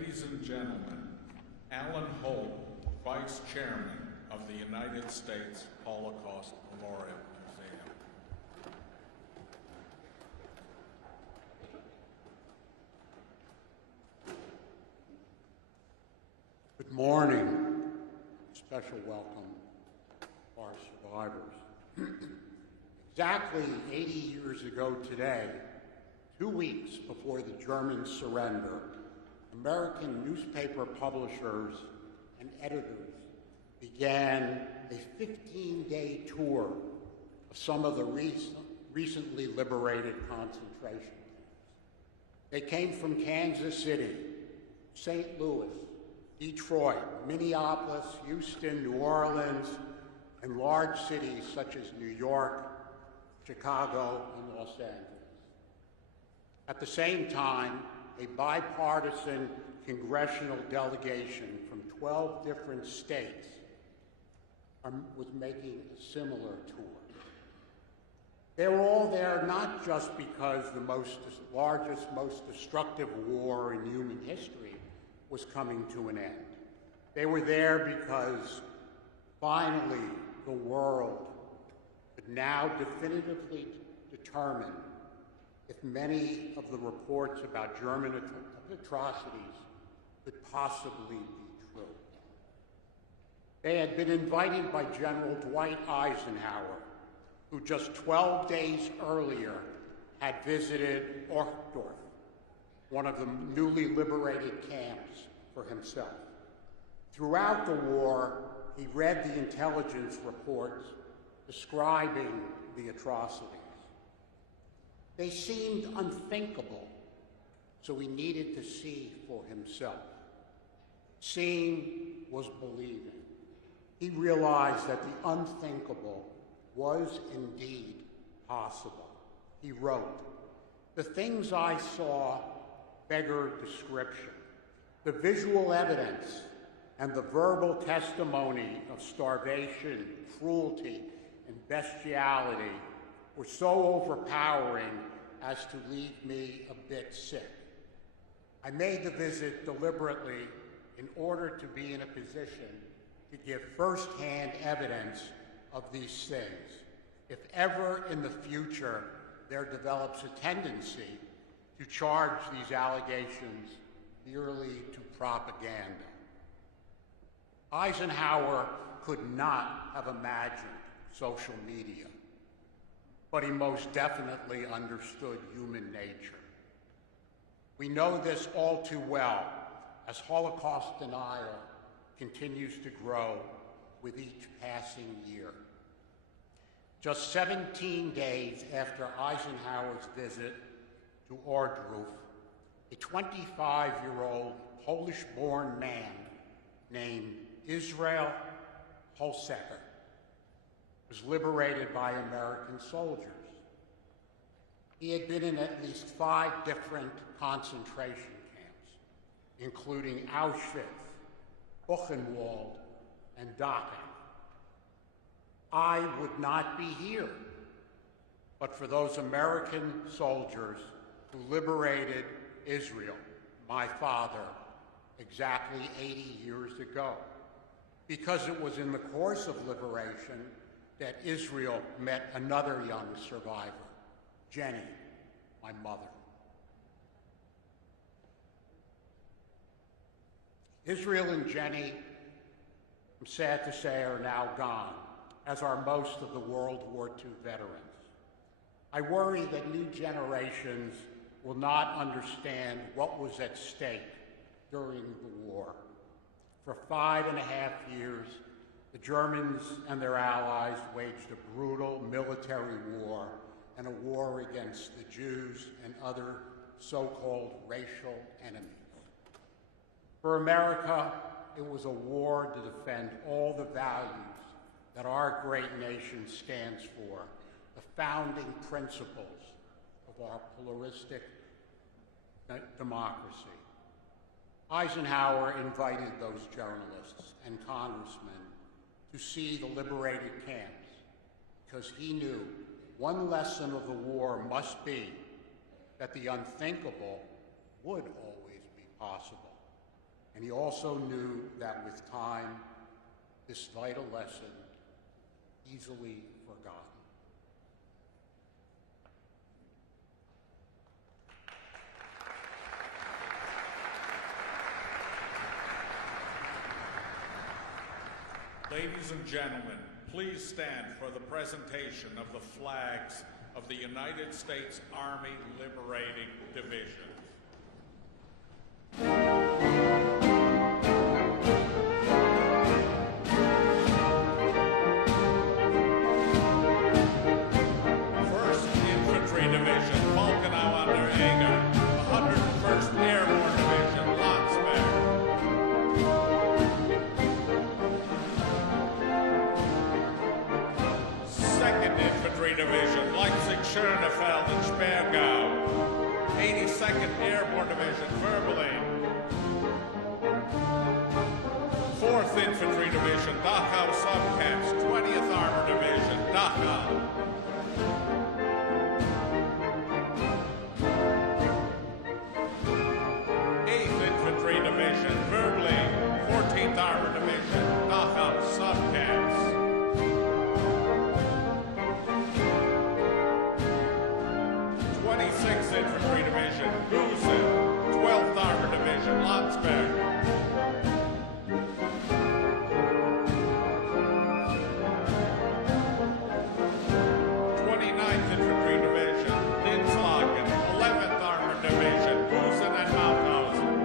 Ladies and gentlemen, Alan Holt, Vice Chairman of the United States Holocaust Memorial Museum. Good morning. Special welcome to our survivors. Exactly 80 years ago today, 2 weeks before the German surrender, American newspaper publishers and editors began a 15-day tour of some of the recently liberated concentration camps. They came from Kansas City, St. Louis, Detroit, Minneapolis, Houston, New Orleans, and large cities such as New York, Chicago, and Los Angeles. At the same time, a bipartisan congressional delegation from 12 different states was making a similar tour. They were all there not just because the largest, most destructive war in human history was coming to an end. They were there because finally the world could now definitively determine if many of the reports about German atrocities could possibly be true. They had been invited by General Dwight Eisenhower, who just 12 days earlier had visited Orkdorf, one of the newly liberated camps, for himself. Throughout the war, he read the intelligence reports describing the atrocities. They seemed unthinkable, so he needed to see for himself. Seeing was believing. He realized that the unthinkable was indeed possible. He wrote, "The things I saw beggar description. The visual evidence and the verbal testimony of starvation, cruelty, and bestiality were so overpowering as to leave me a bit sick. I made the visit deliberately in order to be in a position to give firsthand evidence of these things, if ever in the future there develops a tendency to charge these allegations merely to propaganda." Eisenhower could not have imagined social media, but he most definitely understood human nature. We know this all too well as Holocaust denial continues to grow with each passing year. Just 17 days after Eisenhower's visit to Ohrdruf, a 25-year-old Polish-born man named Israel Holsecker was liberated by American soldiers. He had been in at least 5 different concentration camps, including Auschwitz, Buchenwald, and Dachau. I would not be here but for those American soldiers who liberated Israel, my father, exactly 80 years ago, because it was in the course of liberation that Israel met another young survivor, Jenny, my mother. Israel and Jenny, I'm sad to say, are now gone, as are most of the World War II veterans. I worry that new generations will not understand what was at stake during the war. For 5.5 years, the Germans and their allies waged a brutal military war and a war against the Jews and other so-called racial enemies. For America, it was a war to defend all the values that our great nation stands for, the founding principles of our pluralistic democracy. Eisenhower invited those journalists and congressmen to see the liberated camps because he knew one lesson of the war must be that the unthinkable would always be possible. and he also knew that with time, this vital lesson easily forgotten. Ladies and gentlemen, please stand for the presentation of the flags of the United States Army Liberating Division. Schönefeld and Sperrgau, 82nd Airborne Division, Verbeling, 4th Infantry Division, Dachau Subcamps, 20th Armored Division, Dachau, 8th Infantry Division, Verbeling, 14th Armored Division, Dachau Subcamps, 26th Infantry Division, Gusen, 12th Armored Division, Landsberg. 29th Infantry Division, Dinslagen, 11th Armored Division, Gusen and Mauthausen.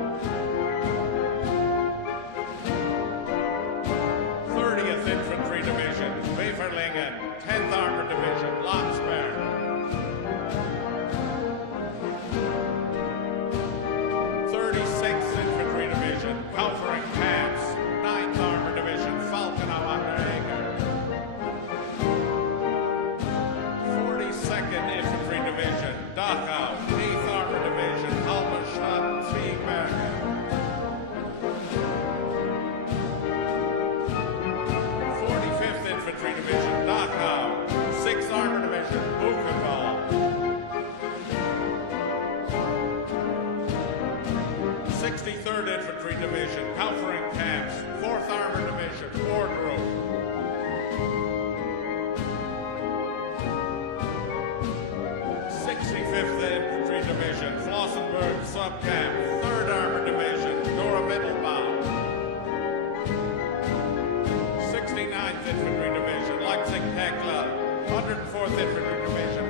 30th Infantry Division, Weverlingen, 10th Armored Division, Landsberg. 36th Infantry Division, Kaufering Camps, 9th Armored Division, Falkenau an der Eger. 42nd Infantry Division, Dachau, 8th Armored Division, Halberstadt, Zwiegbergen. 45th Infantry Division, Dachau, 6th Armored Division, Buchenwald. 63rd Infantry Division, Kaufering Camps, 4th Armored Division, Wardrobe. 65th Infantry Division, Flossenburg Subcamp, 3rd Armored Division, Dora Mittelbau. 69th Infantry Division, Leipzig-Heckler, 104th Infantry Division,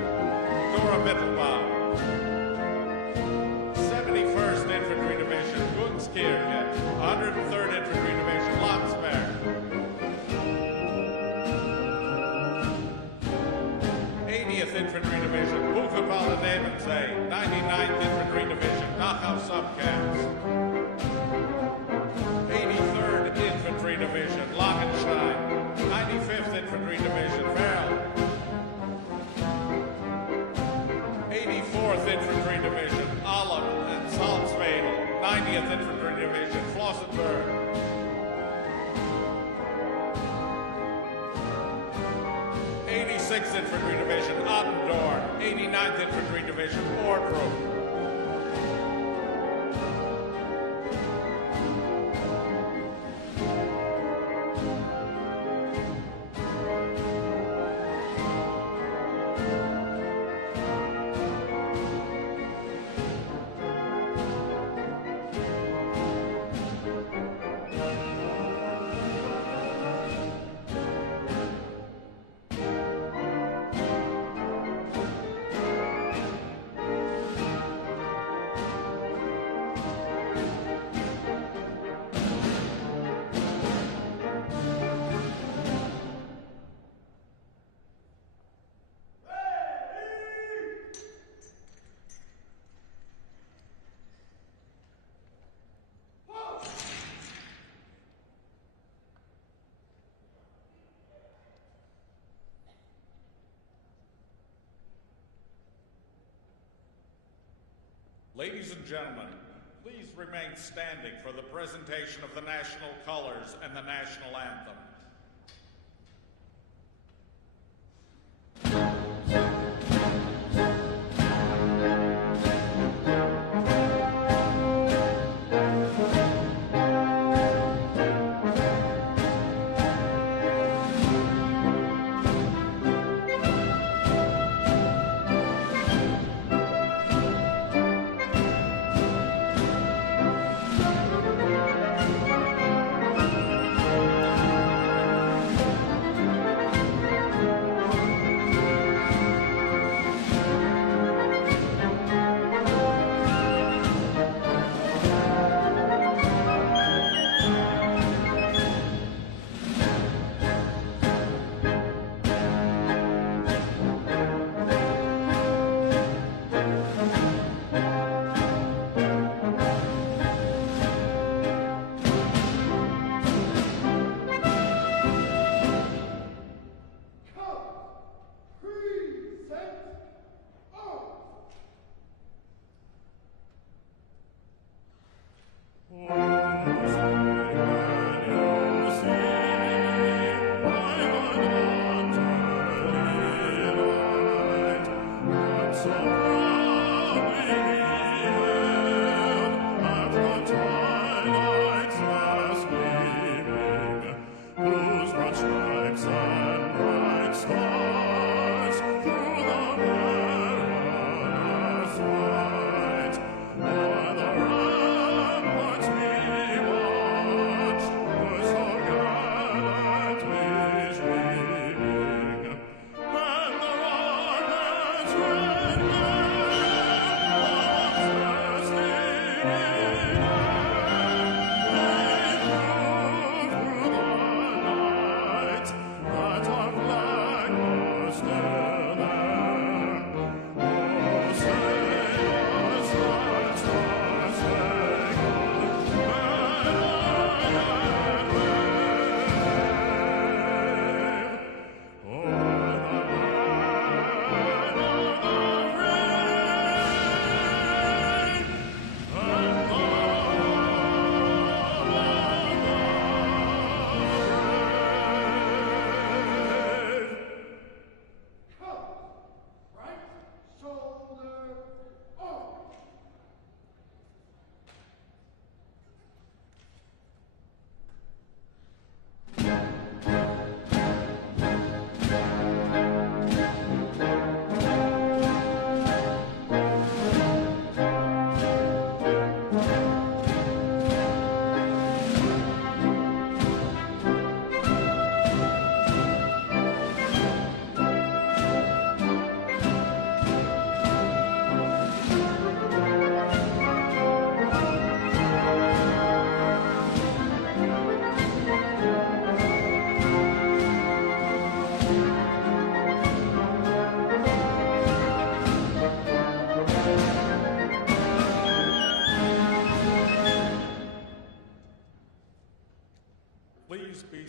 Dora Mittelbau. 71st Infantry Division, Gunskirche, 103rd Infantry Division, Landsberg. 80th Infantry Division, Buchenwald and Ebensee, 99th Infantry Division, Dachau Subcamps. 83rd Infantry Division, Langenstein, 95th Infantry Division, Verl. 84th Infantry Division, Aalen and Salzwedel, 90th Infantry Division, Flossenburg. 86th Infantry Division, Attendorn, 89th Infantry Division, Ohrdruf. 'Ladies and gentlemen, please remain standing for the presentation of the national colors and the national anthem.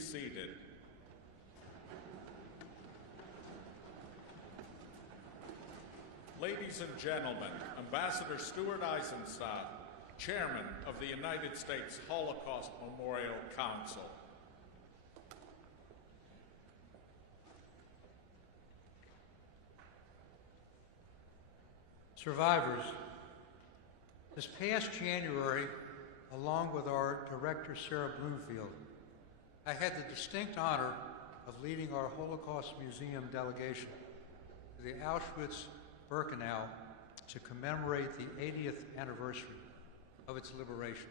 seated. Ladies and gentlemen, Ambassador Stuart Eisenstadt, Chairman of the United States Holocaust Memorial Council. Survivors, this past January, along with our director, Sarah Bloomfield, I had the distinct honor of leading our Holocaust Museum delegation to the Auschwitz-Birkenau to commemorate the 80th anniversary of its liberation.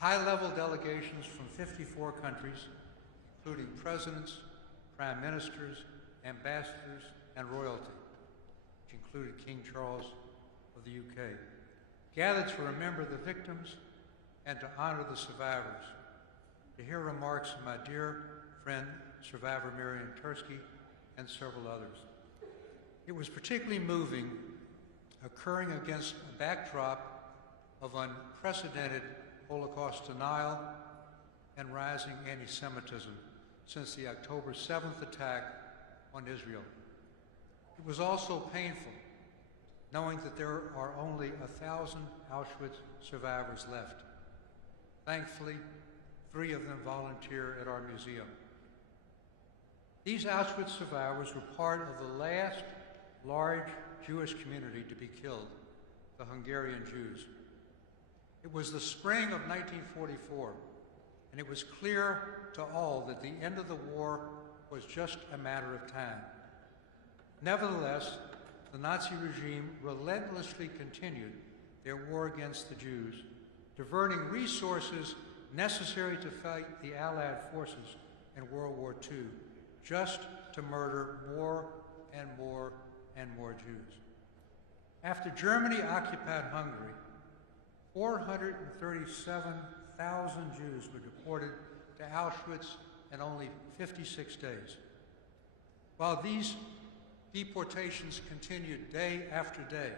High-level delegations from 54 countries, including presidents, prime ministers, ambassadors, and royalty, which included King Charles of the UK, gathered to remember the victims and to honor the survivors, to hear remarks from my dear friend, survivor Marian Tursky, and several others. It was particularly moving, occurring against a backdrop of unprecedented Holocaust denial and rising anti-Semitism since the October 7th attack on Israel. It was also painful knowing that there are only 1,000 Auschwitz survivors left. Thankfully, 3 of them volunteer at our museum. These Auschwitz survivors were part of the last large Jewish community to be killed, the Hungarian Jews. It was the spring of 1944, and it was clear to all that the end of the war was just a matter of time. Nevertheless, the Nazi regime relentlessly continued their war against the Jews, diverting resources necessary to fight the Allied forces in World War II, just to murder more and more and more Jews. After Germany occupied Hungary, 437,000 Jews were deported to Auschwitz in only 56 days. While these deportations continued day after day,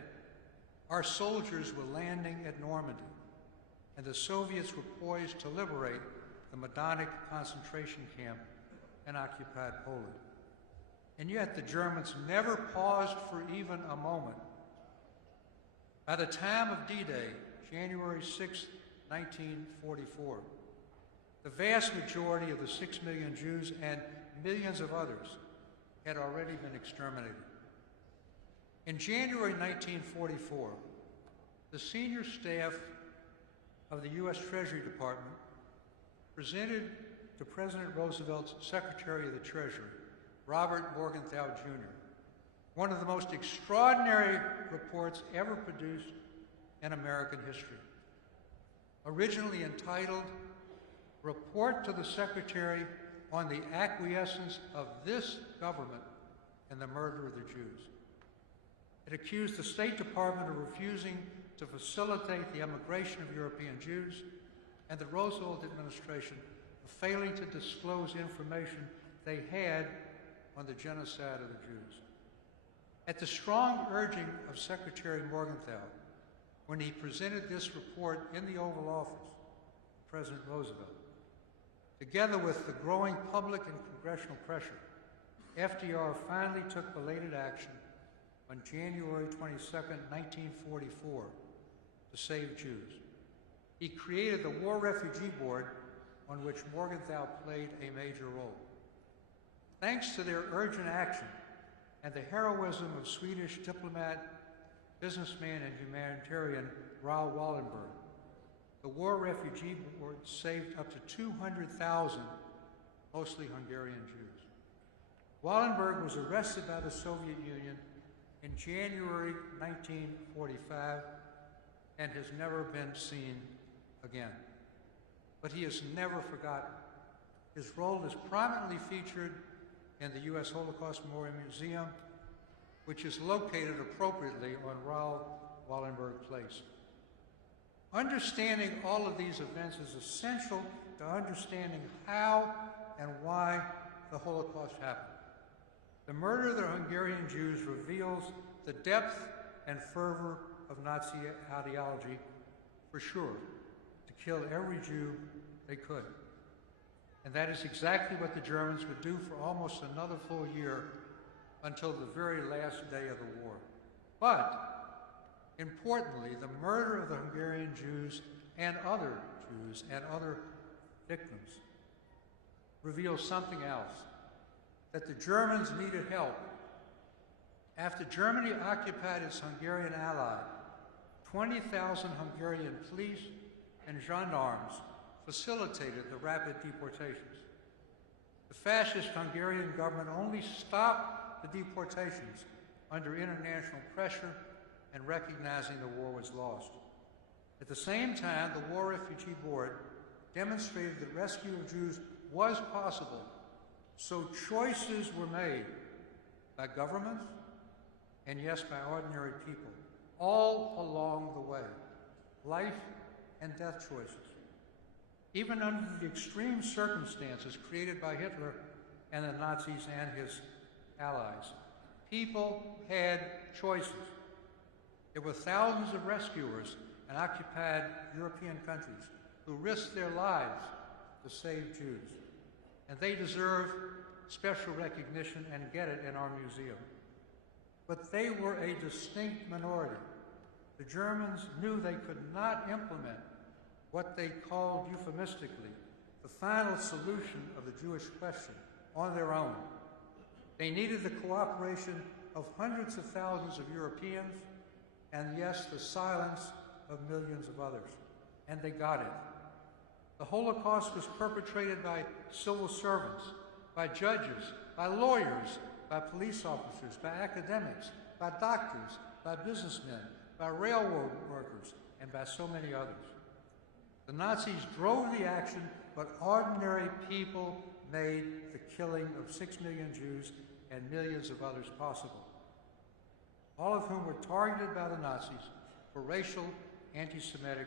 our soldiers were landing at Normandy, and the Soviets were poised to liberate the Majdanek concentration camp in occupied Poland. And yet the Germans never paused for even a moment. By the time of D-Day, January 6, 1944, the vast majority of the 6 million Jews and millions of others had already been exterminated. In January 1944, the senior staff of the U.S. Treasury Department presented to President Roosevelt's Secretary of the Treasury, Robert Morgenthau Jr., one of the most extraordinary reports ever produced in American history. Originally entitled, "Report to the Secretary on the Acquiescence of this Government in the Murder of the Jews." It accused the State Department of refusing to facilitate the emigration of European Jews and the Roosevelt administration of failing to disclose information they had on the genocide of the Jews. At the strong urging of Secretary Morgenthau, when he presented this report in the Oval Office to President Roosevelt, together with the growing public and congressional pressure, FDR finally took belated action on January 22, 1944, to save Jews. He created the War Refugee Board, on which Morgenthau played a major role. Thanks to their urgent action and the heroism of Swedish diplomat, businessman, and humanitarian Raoul Wallenberg, the War Refugee Board saved up to 200,000, mostly Hungarian Jews. Wallenberg was arrested by the Soviet Union in January 1945 and has never been seen again. But he is never forgotten. His role is prominently featured in the U.S. Holocaust Memorial Museum, which is located appropriately on Raoul Wallenberg Place. Understanding all of these events is essential to understanding how and why the Holocaust happened. The murder of the Hungarian Jews reveals the depth and fervor of Nazi ideology, for sure, to kill every Jew they could. And that is exactly what the Germans would do for almost another full year until the very last day of the war. But, importantly, the murder of the Hungarian Jews and other victims reveals something else, that the Germans needed help. After Germany occupied its Hungarian ally, 20,000 Hungarian police and gendarmes facilitated the rapid deportations. The fascist Hungarian government only stopped the deportations under international pressure and recognizing the war was lost. At the same time, the War Refugee Board demonstrated that rescue of Jews was possible, so choices were made by governments and, yes, by ordinary people, all along the way, life and death choices. Even under the extreme circumstances created by Hitler and the Nazis and his allies, people had choices. There were thousands of rescuers in occupied European countries who risked their lives to save Jews, and they deserve special recognition and get it in our museum. But they were a distinct minority. The Germans knew they could not implement what they called euphemistically the final solution of the Jewish question on their own. They needed the cooperation of hundreds of thousands of Europeans and, yes, the silence of millions of others. And they got it. The Holocaust was perpetrated by civil servants, by judges, by lawyers, by police officers, by academics, by doctors, by businessmen, by railroad workers, and by so many others. The Nazis drove the action, but ordinary people made the killing of 6 million Jews and millions of others possible, all of whom were targeted by the Nazis for racial, anti-Semitic,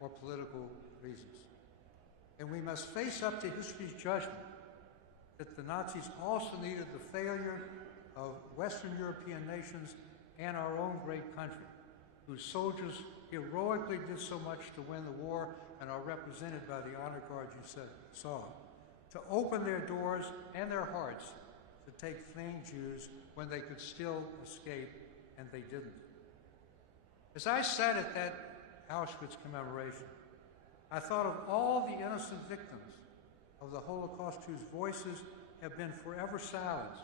or political reasons. And we must face up to history's judgment that the Nazis also needed the failure of Western European nations and our own great country, whose soldiers heroically did so much to win the war and are represented by the honor guard you saw, to open their doors and their hearts to take fleeing Jews when they could still escape, and they didn't. As I sat at that Auschwitz commemoration, I thought of all the innocent victims of the Holocaust whose voices have been forever silenced,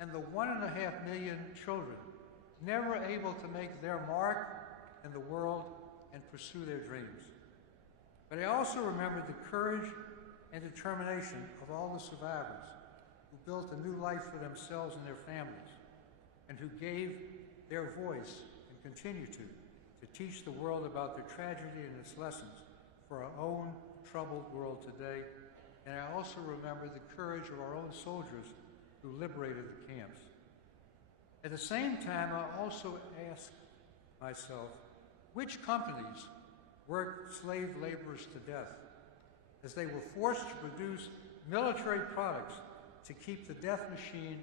and the 1.5 million children never able to make their mark in the world and pursue their dreams. But I also remembered the courage and determination of all the survivors who built a new life for themselves and their families, and who gave their voice and continue to teach the world about their tragedy and its lessons for our own troubled world today. And I also remember the courage of our own soldiers who liberated the camps. At the same time, I also asked myself, which companies worked slave laborers to death as they were forced to produce military products to keep the death machine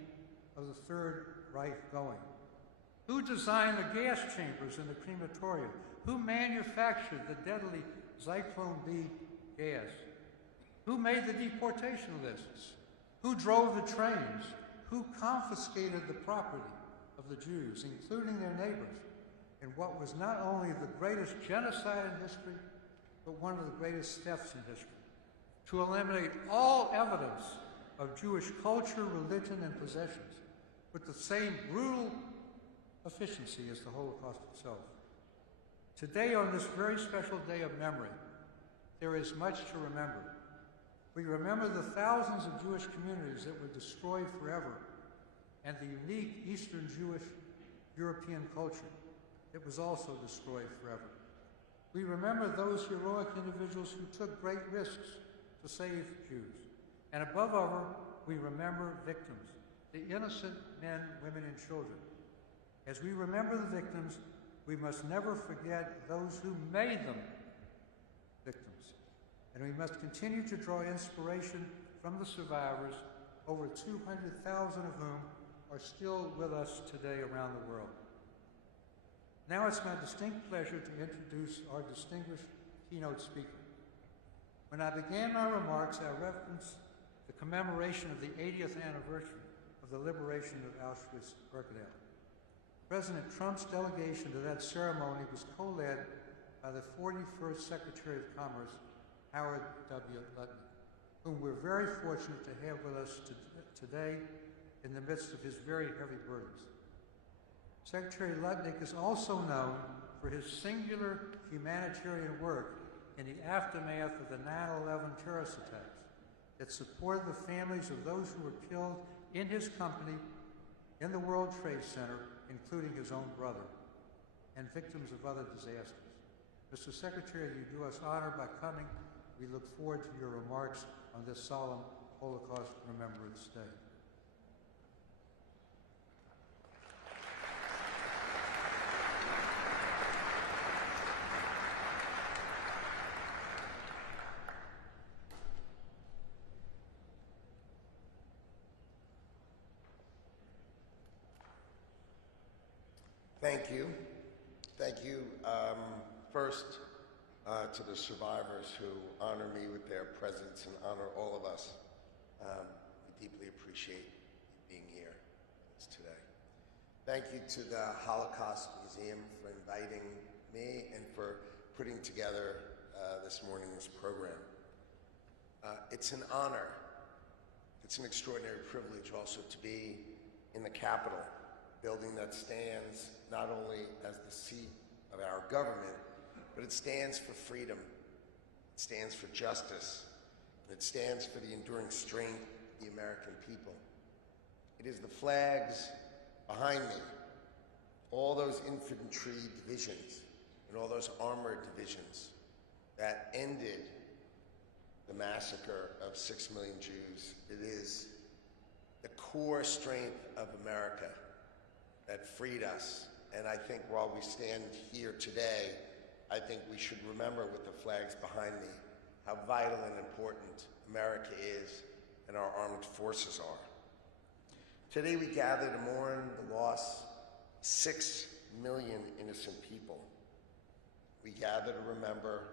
of the Third Reich going? Who designed the gas chambers in the crematorium? Who manufactured the deadly Zyklon B gas? Who made the deportation lists? Who drove the trains? Who confiscated the property of the Jews, including their neighbors, in what was not only the greatest genocide in history, but one of the greatest thefts in history, to eliminate all evidence of Jewish culture, religion, and possessions with the same brutal efficiency as the Holocaust itself. Today, on this very special day of memory, there is much to remember. We remember the thousands of Jewish communities that were destroyed forever, and the unique Eastern Jewish European culture that was also destroyed forever. We remember those heroic individuals who took great risks to save Jews. And above all, we remember victims, the innocent men, women, and children. As we remember the victims, we must never forget those who made them victims. And we must continue to draw inspiration from the survivors, over 200,000 of whom are still with us today around the world. Now it's my distinct pleasure to introduce our distinguished keynote speaker. When I began my remarks, I referenced the commemoration of the 80th anniversary of the liberation of Auschwitz-Birkenau. President Trump's delegation to that ceremony was co-led by the 41st Secretary of Commerce, Howard W. Lutnick, whom we're very fortunate to have with us today in the midst of his very heavy burdens. Secretary Lutnick is also known for his singular humanitarian work in the aftermath of the 9/11 terrorist attacks that supported the families of those who were killed in his company in the World Trade Center, including his own brother, and victims of other disasters. Mr. Secretary, you do us honor by coming. We look forward to your remarks on this solemn Holocaust Remembrance Day. Thank you. Thank you, first, to the survivors who honor me with their presence and honor all of us. We deeply appreciate you being here today. Thank you to the Holocaust Museum for inviting me and for putting together this morning's program. It's an honor. It's an extraordinary privilege also to be in the Capitol, building that stands not only as the seat of our government, but it stands for freedom, it stands for justice, and it stands for the enduring strength of the American people. It is the flags behind me, all those infantry divisions and all those armored divisions that ended the massacre of 6 million Jews. It is the core strength of America that freed us. And I think while we stand here today, I think we should remember with the flags behind me how vital and important America is and our armed forces are. Today we gather to mourn the loss of 6 million innocent people. We gather to remember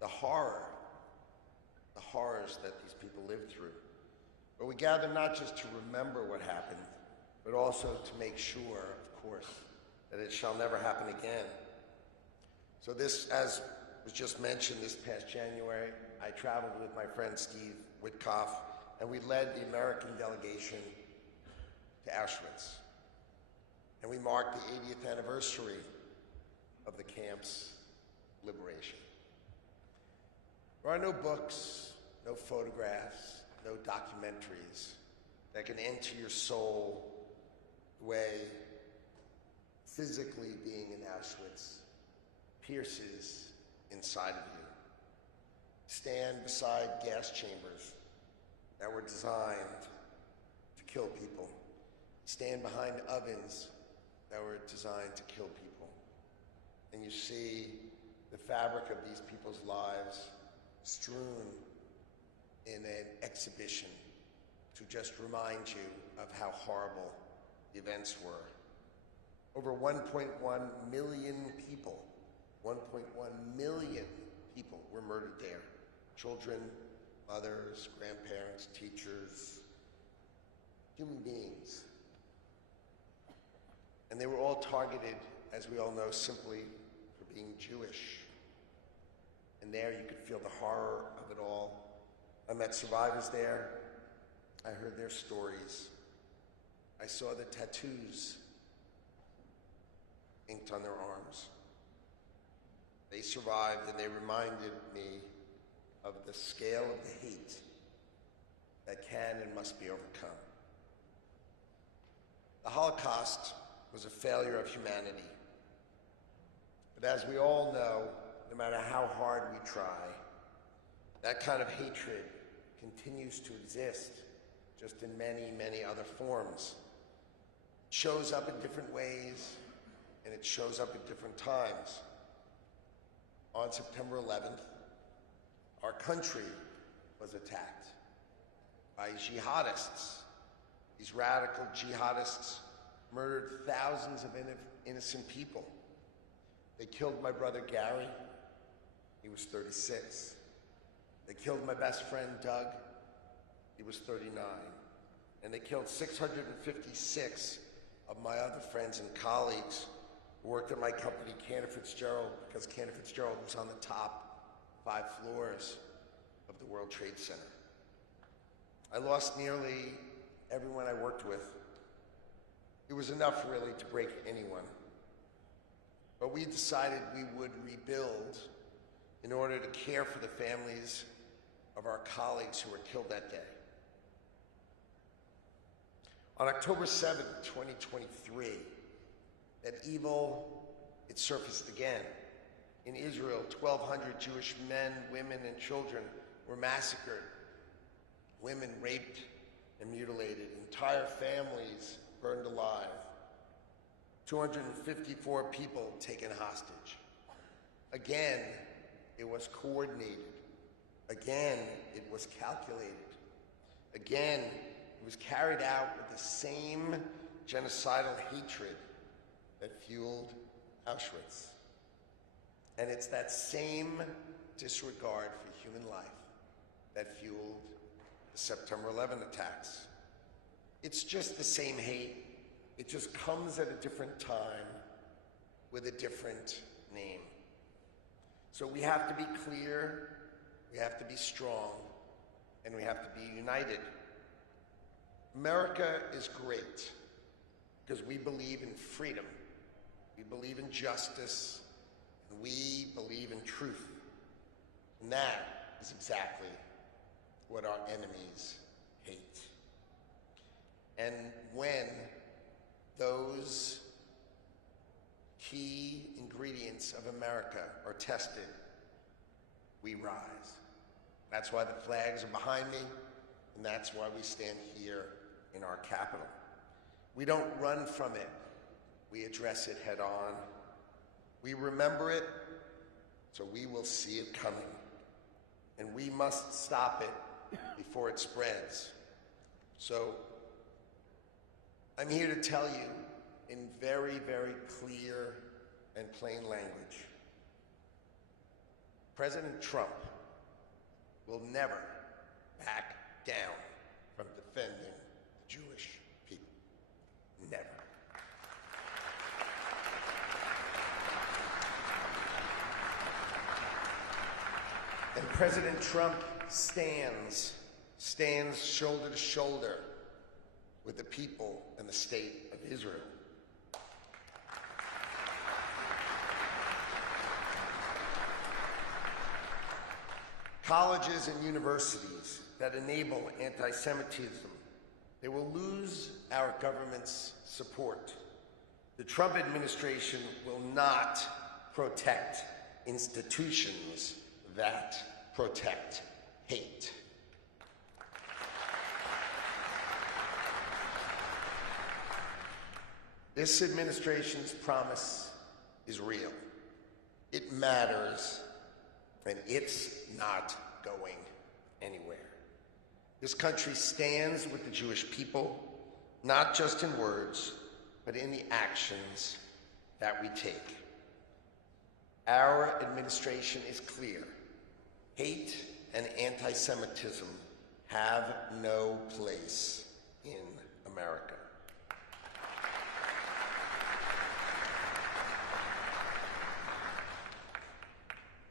the horrors that these people lived through. But we gather not just to remember what happened, but also to make sure, of course, that it shall never happen again. So this, as was just mentioned, this past January, I traveled with my friend Steve Witkoff, and we led the American delegation to Auschwitz. And we marked the 80th anniversary of the camp's liberation. There are no books, no photographs, no documentaries that can enter your soul the way physically being in Auschwitz pierces inside of you. Stand beside gas chambers that were designed to kill people. Stand behind ovens that were designed to kill people. And you see the fabric of these people's lives strewn in an exhibition to just remind you of how horrible the events were. Over 1.1 million people, 1.1 million people were murdered there. Children, mothers, grandparents, teachers, human beings. And they were all targeted, as we all know, simply for being Jewish. And there you could feel the horror of it all. I met survivors there. I heard their stories. I saw the tattoos inked on their arms. They survived, and they reminded me of the scale of the hate that can and must be overcome. The Holocaust was a failure of humanity. But as we all know, no matter how hard we try, that kind of hatred continues to exist, just in many, many other forms. It shows up in different ways, and it shows up at different times. On September 11th, our country was attacked by jihadists. These radical jihadists murdered thousands of innocent people. They killed my brother Gary. He was 36. They killed my best friend, Doug. He was 39. And they killed 656 of my other friends and colleagues who worked at my company, Cantor Fitzgerald, because Cantor Fitzgerald was on the top 5 floors of the World Trade Center. I lost nearly everyone I worked with. It was enough, really, to break anyone. But we decided we would rebuild in order to care for the families of our colleagues who were killed that day. On October 7th, 2023, that evil, it surfaced again. In Israel, 1,200 Jewish men, women, and children were massacred. Women raped and mutilated. Entire families burned alive. 254 people taken hostage. Again, it was coordinated. Again, it was calculated. Again, it was carried out with the same genocidal hatred that fueled Auschwitz. And it's that same disregard for human life that fueled the September 11 attacks. It's just the same hate. It just comes at a different time with a different name. So we have to be clear, we have to be strong, and we have to be united. America is great because we believe in freedom, we believe in justice, and we believe in truth. And that is exactly what our enemies hate. And when those key ingredients of America are tested, we rise. That's why the flags are behind me, and that's why we stand here in our capital. We don't run from it, we address it head on. We remember it, so we will see it coming. And we must stop it before it spreads. So I'm here to tell you in very, very clear and plain language, President Trump will never back down from defending the Jewish people. Never. And President Trump stands shoulder to shoulder with the people and the state of Israel. Colleges and universities that enable anti-Semitism, they will lose our government's support. The Trump administration will not protect institutions that protect hate. This administration's promise is real. It matters, and it's not going anywhere. This country stands with the Jewish people, not just in words, but in the actions that we take. Our administration is clear. Hate and anti-Semitism have no place in America.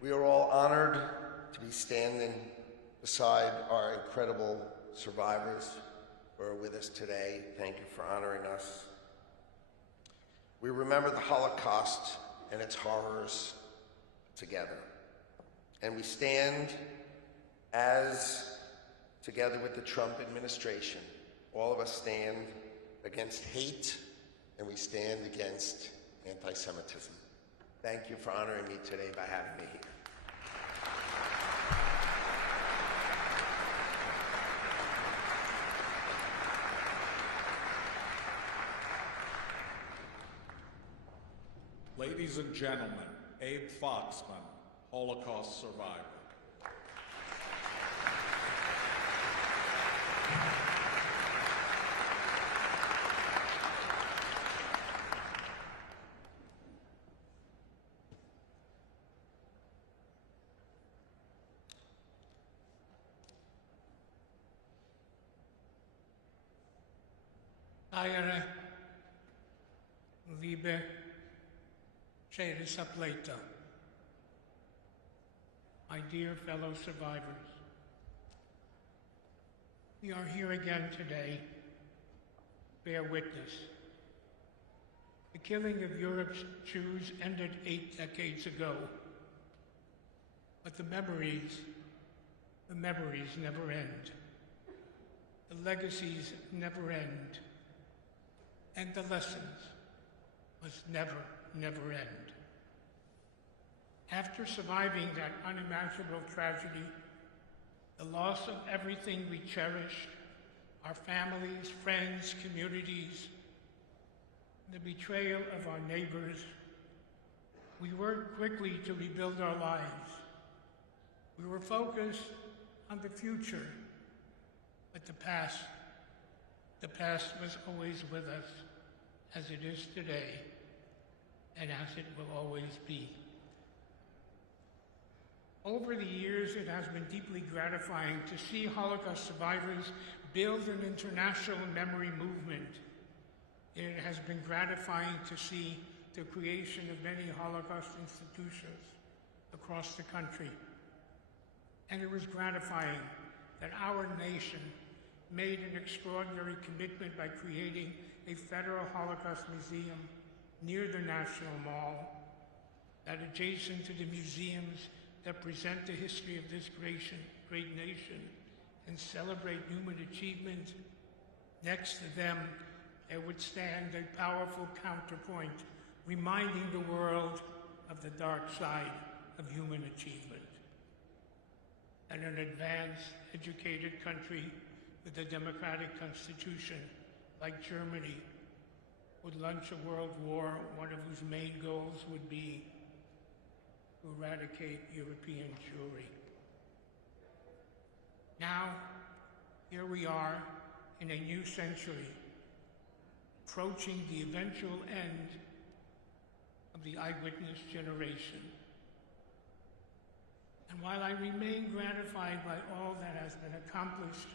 We are all honored to be standing beside our incredible survivors who are with us today. Thank you for honoring us. We remember the Holocaust and its horrors together. And we stand together with the Trump administration. All of us stand against hate, and we stand against anti-Semitism. Thank you for honoring me today by having me here. Ladies and gentlemen, Abe Foxman, Holocaust survivor. Tayere, liebe Sherisapleta, my dear fellow survivors, we are here again today to bear witness. The killing of Europe's Jews ended 8 decades ago, but the memories never end. The legacies never end, and the lessons must never end. After surviving that unimaginable tragedy, the loss of everything we cherished, our families, friends, communities, the betrayal of our neighbors, we worked quickly to rebuild our lives. We were focused on the future, but the past was always with us, as it is today, and as it will always be. Over the years, it has been deeply gratifying to see Holocaust survivors build an international memory movement. It has been gratifying to see the creation of many Holocaust institutions across the country. And it was gratifying that our nation made an extraordinary commitment by creating a federal Holocaust museum near the National Mall, that adjacent to the museums that present the history of this great nation and celebrate human achievement. Next to them, there would stand a powerful counterpoint, reminding the world of the dark side of human achievement. And an advanced, educated country with a democratic constitution like Germany would launch a world war, one of whose main goals would be to eradicate European Jewry. Now, here we are in a new century, approaching the eventual end of the eyewitness generation. And while I remain gratified by all that has been accomplished,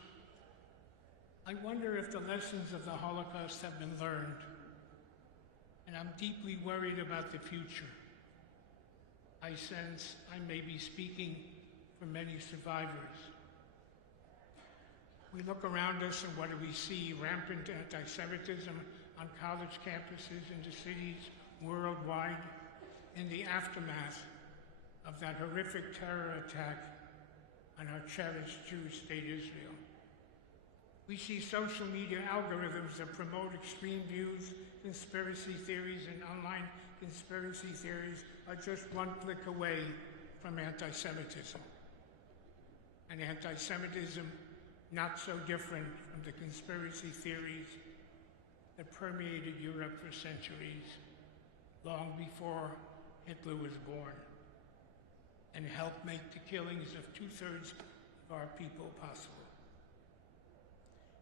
I wonder if the lessons of the Holocaust have been learned. And I'm deeply worried about the future. I sense I may be speaking for many survivors. We look around us and what do we see? Rampant anti-Semitism on college campuses in the cities worldwide in the aftermath of that horrific terror attack on our cherished Jewish state Israel. We see social media algorithms that promote extreme views, conspiracy theories, and online conspiracy theories are just one click away from anti-Semitism. And anti-Semitism not so different from the conspiracy theories that permeated Europe for centuries, long before Hitler was born, and helped make the killings of 2/3 of our people possible.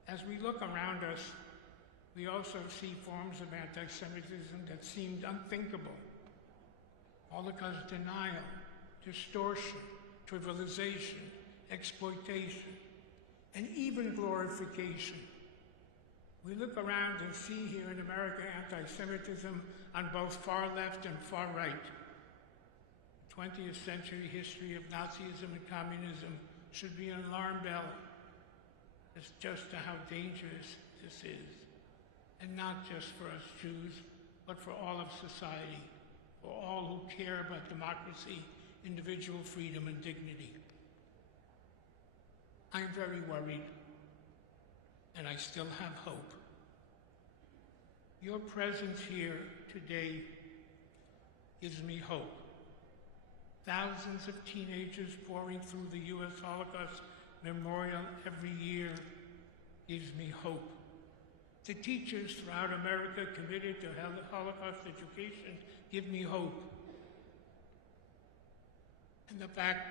As we look around us, we also see forms of anti-Semitism that seemed unthinkable. Holocaust denial, distortion, trivialization, exploitation, and even glorification. We look around and see here in America anti-Semitism on both far left and far right. The 20th century history of Nazism and communism should be an alarm bell as just to how dangerous this is. And not just for us Jews, but for all of society, for all who care about democracy, individual freedom, and dignity. I'm very worried, and I still have hope. Your presence here today gives me hope. Thousands of teenagers pouring through the U.S. Holocaust Memorial every year gives me hope. The teachers throughout America committed to Holocaust education give me hope. And the fact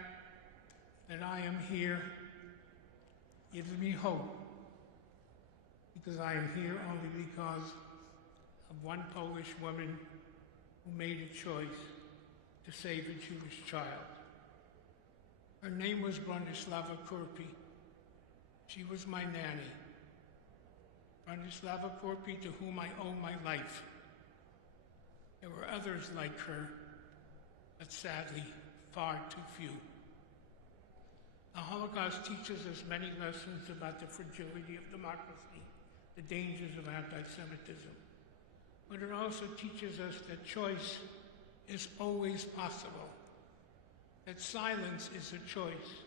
that I am here gives me hope, because I am here only because of one Polish woman who made a choice to save a Jewish child. Her name was Bronislava Kurpi. She was my nanny. Bronislava Korpi, to whom I owe my life. There were others like her, but sadly, far too few. The Holocaust teaches us many lessons about the fragility of democracy, the dangers of anti-Semitism. But it also teaches us that choice is always possible, that silence is a choice,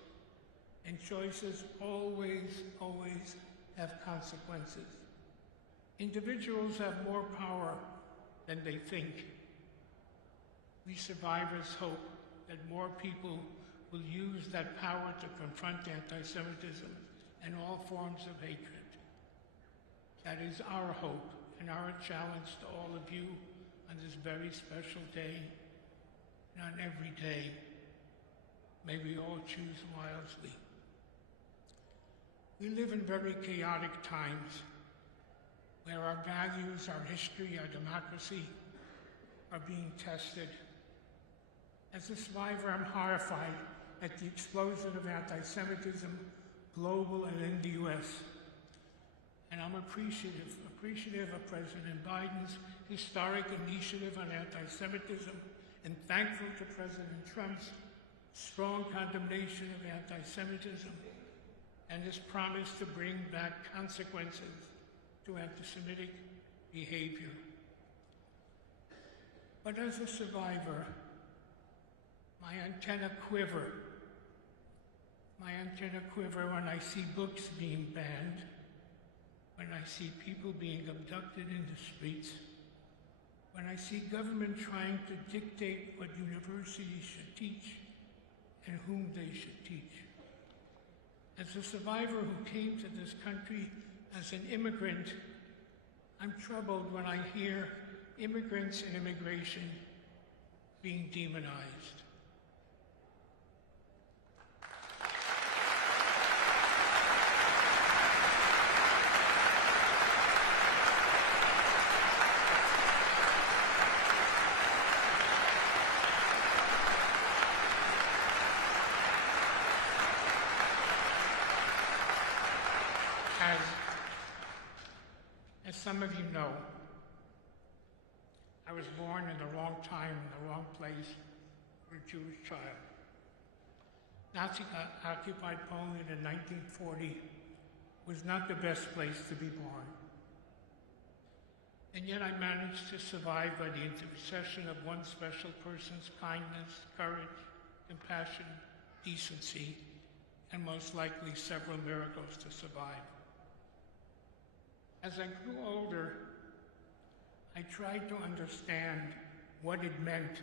and choices always, always have consequences. Individuals have more power than they think. We survivors hope that more people will use that power to confront anti-Semitism and all forms of hatred. That is our hope and our challenge to all of you on this very special day, and on every day. May we all choose wisely. We live in very chaotic times where our values, our history, our democracy are being tested. As a survivor, I'm horrified at the explosion of anti-Semitism, global and in the U.S. And I'm appreciative of President Biden's historic initiative on anti-Semitism, and thankful to President Trump's strong condemnation of anti-Semitism and his promise to bring back consequences to anti-Semitic behavior. But as a survivor, my antenna quiver. My antenna quiver when I see books being banned, when I see people being abducted in the streets, when I see government trying to dictate what universities should teach and whom they should teach. As a survivor who came to this country as an immigrant, I'm troubled when I hear immigrants and immigration being demonized. As some of you know, I was born in the wrong time, in the wrong place, for a Jewish child. Nazi-occupied Poland in 1940 was not the best place to be born. And yet I managed to survive by the intercession of one special person's kindness, courage, compassion, decency, and most likely several miracles to survive. As I grew older, I tried to understand what it meant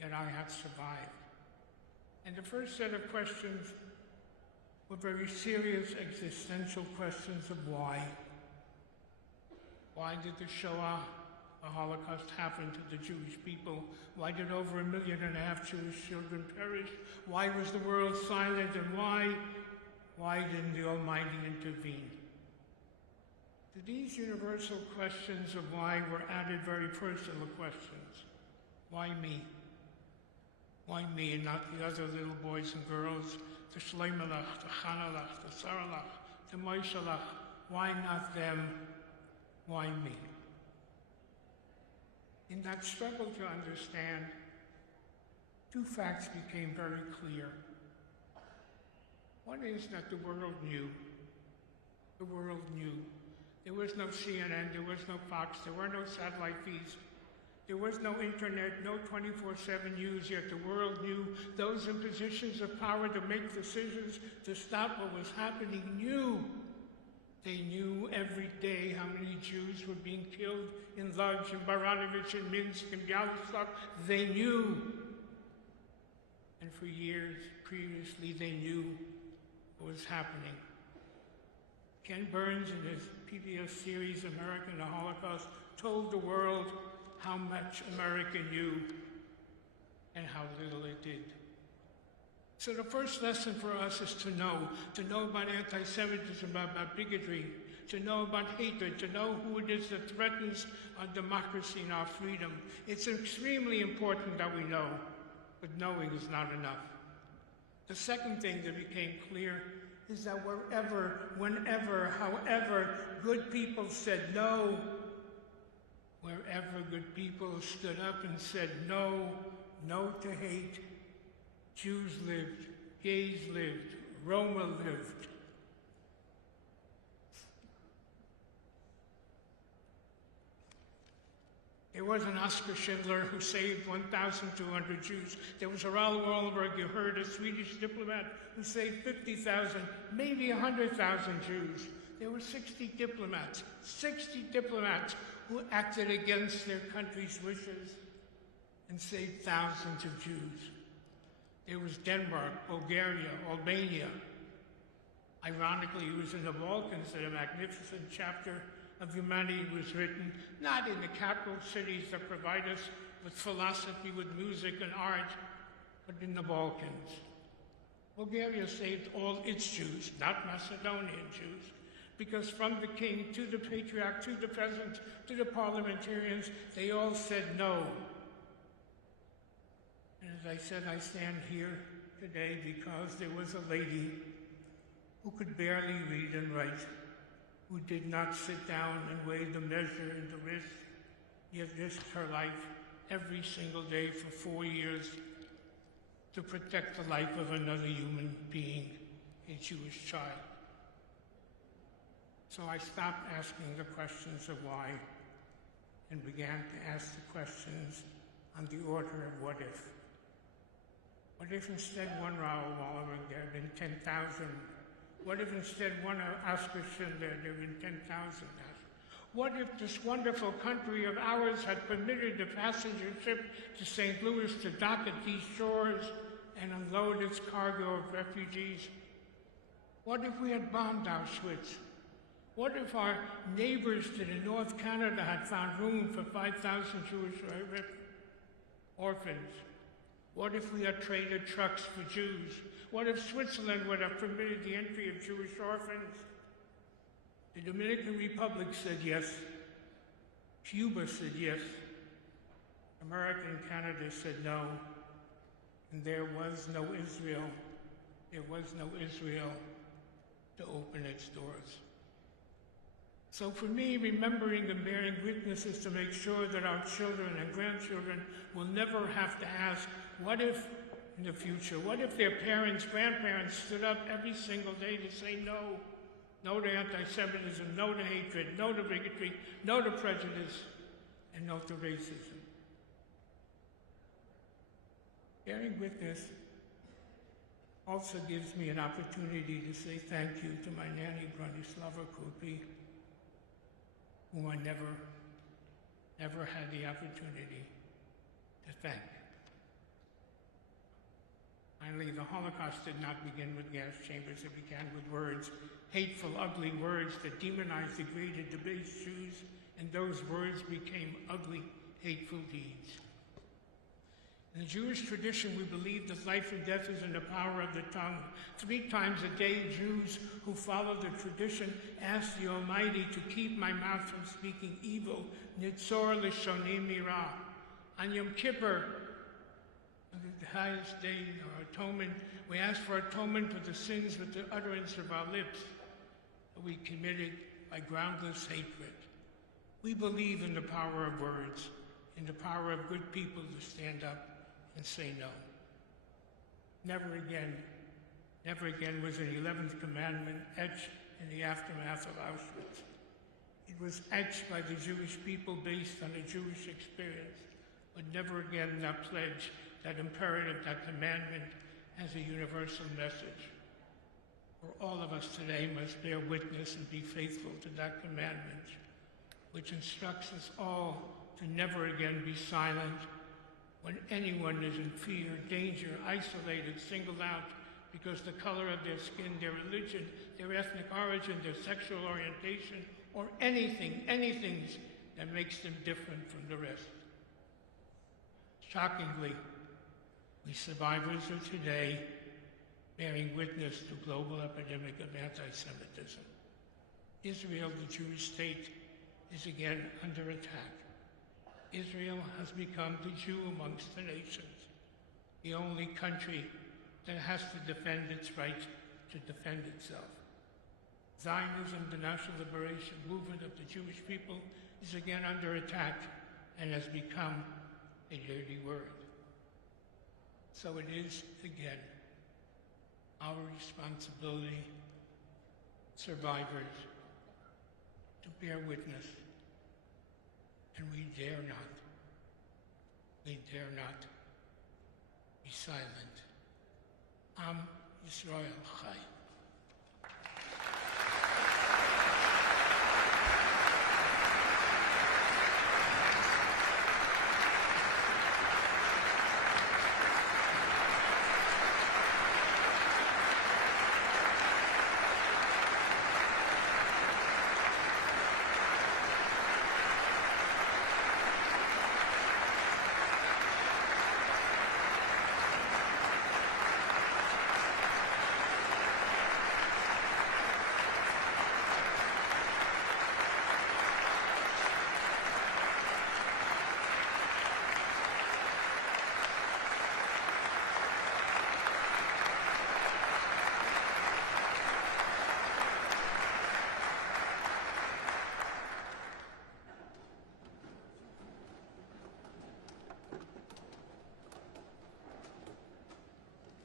that I had survived. And the first set of questions were very serious existential questions of why. Why did the Shoah, the Holocaust, happen to the Jewish people? Why did over 1.5 million Jewish children perish? Why was the world silent, and why didn't the Almighty intervene? To these universal questions of why were added very personal questions. Why me? Why me and not the other little boys and girls, the Shleimelach, the Chanalach, the Saralach, the Moishalach? Why not them? Why me? In that struggle to understand, two facts became very clear. One is that the world knew. The world knew. There was no CNN, there was no Fox, there were no satellite feeds, there was no internet, no 24/7 news, yet the world knew. Those in positions of power to make decisions to stop what was happening knew. They knew every day how many Jews were being killed in Lodz, in Baranovich, in Minsk, in Bialystok. They knew. And for years previously, they knew what was happening. Ken Burns, in his PBS series, America and the Holocaust, told the world how much America knew and how little it did. So the first lesson for us is to know about anti-Semitism, about bigotry, to know about hatred, to know who it is that threatens our democracy and our freedom. It's extremely important that we know, but knowing is not enough. The second thing that became clear is that wherever, whenever, however good people said no, wherever good people stood up and said no, no to hate, Jews lived, gays lived, Roma lived. There was an Oskar Schindler who saved 1,200 Jews. There was a Raoul Wallenberg, you heard, a Swedish diplomat who saved 50,000, maybe 100,000 Jews. There were 60 diplomats who acted against their country's wishes and saved thousands of Jews. There was Denmark, Bulgaria, Albania. Ironically, it was in the Balkans that a magnificent chapter of humanity was written, not in the capital cities that provide us with philosophy, with music and art, but in the Balkans. Bulgaria saved all its Jews, not Macedonian Jews, because from the king to the patriarch, to the peasants, to the parliamentarians, they all said no. And as I said, I stand here today because there was a lady who could barely read and write, who did not sit down and weigh the measure and the risk, yet risked her life every single day for 4 years to protect the life of another human being, a Jewish child. So I stopped asking the questions of why and began to ask the questions on the order of what if. What if instead one Raoul Wallenberg, there had been 10,000? What if instead one Oskar Schindler, there had been 10,000? What if this wonderful country of ours had permitted the passenger ship to St. Louis to dock at these shores and unload its cargo of refugees? What if we had bombed Auschwitz? What if our neighbors to the North Canada had found room for 5,000 Jewish orphans? What if we had traded trucks for Jews? What if Switzerland would have permitted the entry of Jewish orphans? The Dominican Republic said yes. Cuba said yes. America and Canada said no. And there was no Israel. There was no Israel to open its doors. So for me, remembering and bearing witness is to make sure that our children and grandchildren will never have to ask, what if in the future? What if their parents, grandparents stood up every single day to say no? No to anti-Semitism, no to hatred, no to bigotry, no to prejudice, and no to racism. Bearing witness also gives me an opportunity to say thank you to my nanny, Bronislava Krupi, whom I never had the opportunity to thank. Finally, the Holocaust did not begin with gas chambers. It began with words, hateful, ugly words that demonized, degraded, debased Jews, and those words became ugly, hateful deeds. In the Jewish tradition, we believe that life and death is in the power of the tongue. 3 times a day, Jews who follow the tradition ask the Almighty to keep my mouth from speaking evil. Nitzor l'shoni mira. On Yom Kippur, the highest day of atonement, we ask for atonement for the sins with the utterance of our lips that we committed by groundless hatred. We believe in the power of words, in the power of good people to stand up and say no. Never again was the 11th commandment etched in the aftermath of Auschwitz. It was etched by the Jewish people based on a Jewish experience, but never again that pledge, that imperative, that commandment as a universal message. For all of us today must bear witness and be faithful to that commandment, which instructs us all to never again be silent when anyone is in fear, danger, isolated, singled out because the color of their skin, their religion, their ethnic origin, their sexual orientation, or anything that makes them different from the rest. Shockingly, we survivors of today bearing witness to global epidemic of anti-Semitism. Israel, the Jewish state, is again under attack. Israel has become the Jew amongst the nations, the only country that has to defend its right to defend itself. Zionism, the national liberation movement of the Jewish people, is again under attack and has become a dirty word. So it is, again, our responsibility, survivors, to bear witness. And we dare not be silent. Am Yisrael Chai.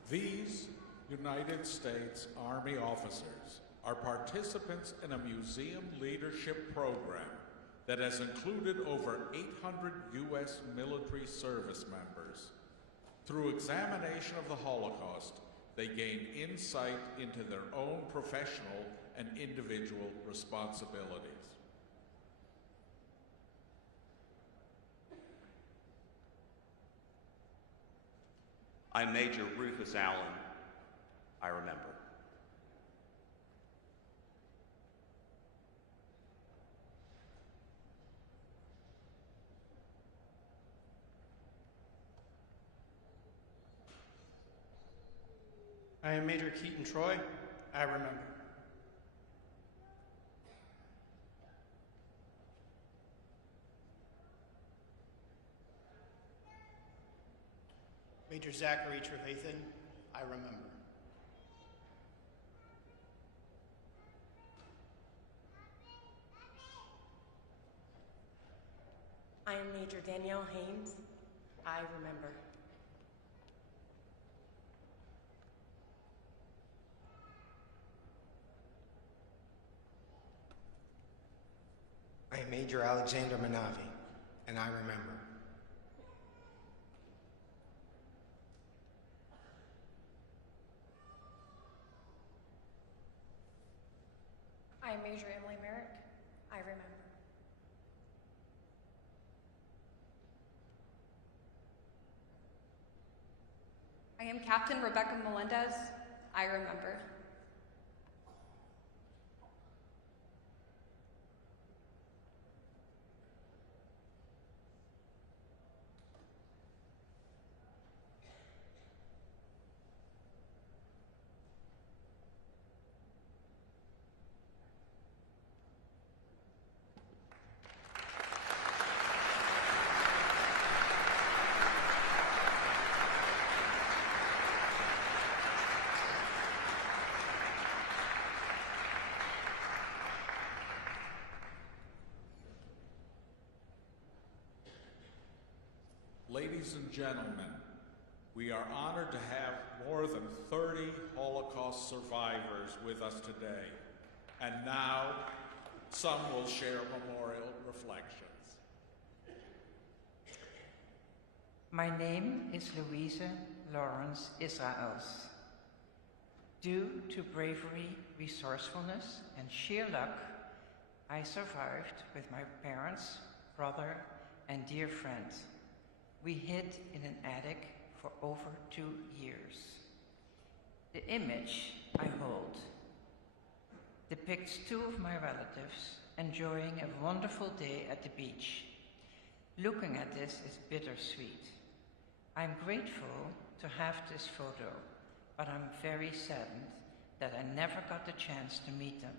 These United States Army officers are participants in a museum leadership program that has included over 800 U.S. military service members. Through examination of the Holocaust, they gain insight into their own professional and individual responsibilities. I'm Major Rufus Allen. I remember. I am Major Keaton Troy. I remember. Major Zachary Trevathan. I remember. I am Major Danielle Haynes. I remember. I am Major Alexander Manavi, and I remember. I am Major Emily Merrick. I remember. I am Captain Rebecca Melendez. I remember. Ladies and gentlemen, we are honored to have more than 30 Holocaust survivors with us today. And now, some will share memorial reflections. My name is Louise Lawrence Israels. Due to bravery, resourcefulness, and sheer luck, I survived with my parents, brother, and dear friend. We hid in an attic for over 2 years. The image I hold depicts 2 of my relatives enjoying a wonderful day at the beach. Looking at this is bittersweet. I'm grateful to have this photo, but I'm very saddened that I never got the chance to meet them.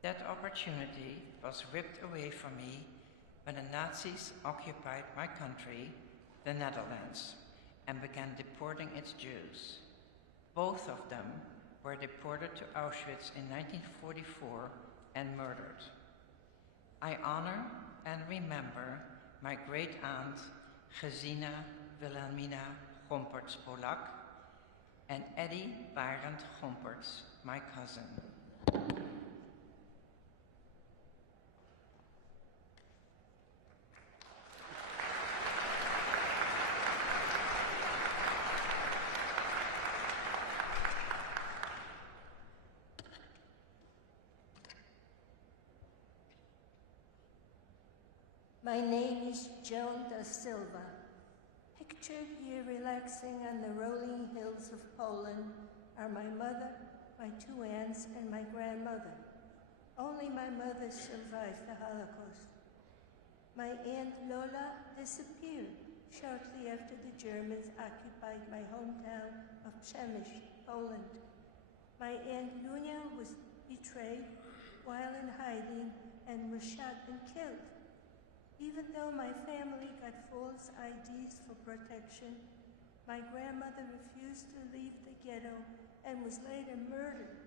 That opportunity was ripped away from me when the Nazis occupied my country, the Netherlands, and began deporting its Jews. Both of them were deported to Auschwitz in 1944 and murdered. I honor and remember my great-aunt Gesine Wilhelmina Gompertz-Polak and Eddie Barend Gompertz, my cousin. My name is Joan da Silva. Pictured here relaxing on the rolling hills of Poland are my mother, my two aunts, and my grandmother. Only my mother survived the Holocaust. My Aunt Lola disappeared shortly after the Germans occupied my hometown of Przemyśl, Poland. My Aunt Lunia was betrayed while in hiding and was shot and killed. Even though my family got false IDs for protection, my grandmother refused to leave the ghetto and was later murdered.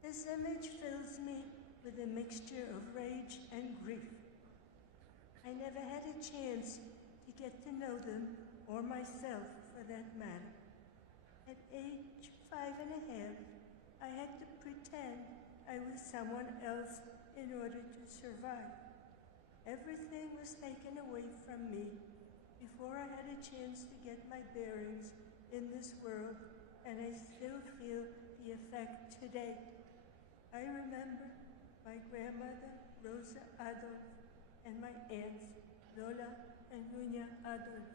This image fills me with a mixture of rage and grief. I never had a chance to get to know them, or myself for that matter. At age 5 and a half, I had to pretend I was someone else in order to survive. Everything was taken away from me before I had a chance to get my bearings in this world, and I still feel the effect today. I remember my grandmother, Rosa Adolf, and my aunts, Lola and Lunia Adolf.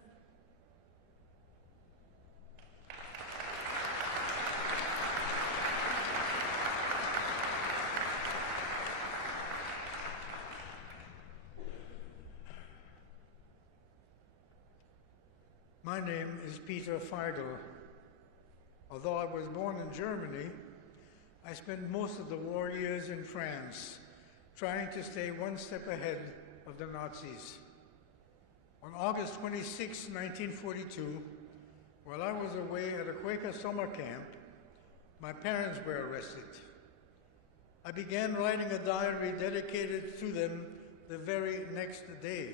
My name is Peter Feigl. Although I was born in Germany, I spent most of the war years in France, trying to stay one step ahead of the Nazis. On August 26, 1942, while I was away at a Quaker summer camp, my parents were arrested. I began writing a diary dedicated to them the very next day.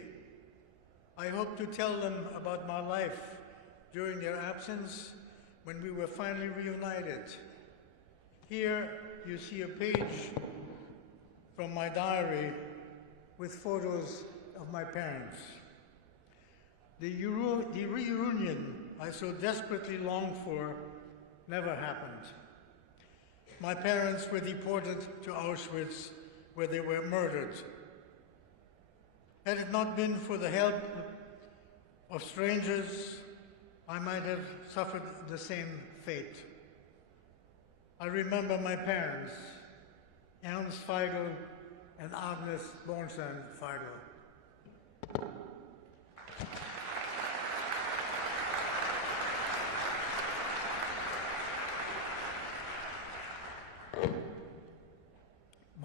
I hope to tell them about my life during their absence when we were finally reunited. Here you see a page from my diary with photos of my parents. The reunion I so desperately longed for never happened. My parents were deported to Auschwitz, where they were murdered. Had it not been for the help of strangers, I might have suffered the same fate. I remember my parents, Ernst Feigl and Agnes Bornstein Feigl.